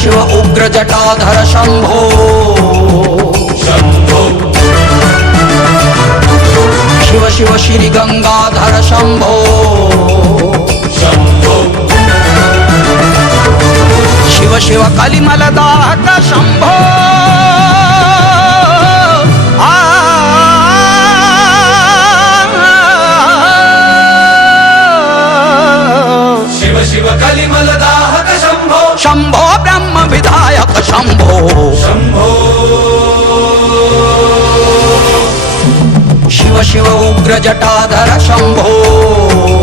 शिव उग्र जटाधर शंभो शंभो शिव शिव श्री गंगाधर शंभो शंभो शिव शिव कलिमलदाहक शंभो शिव शिव कलिमलदाहक शंभो शंभो ब्रह्म विधायक शंभो शंभो शिव शिव उग्र जटाधर शंभो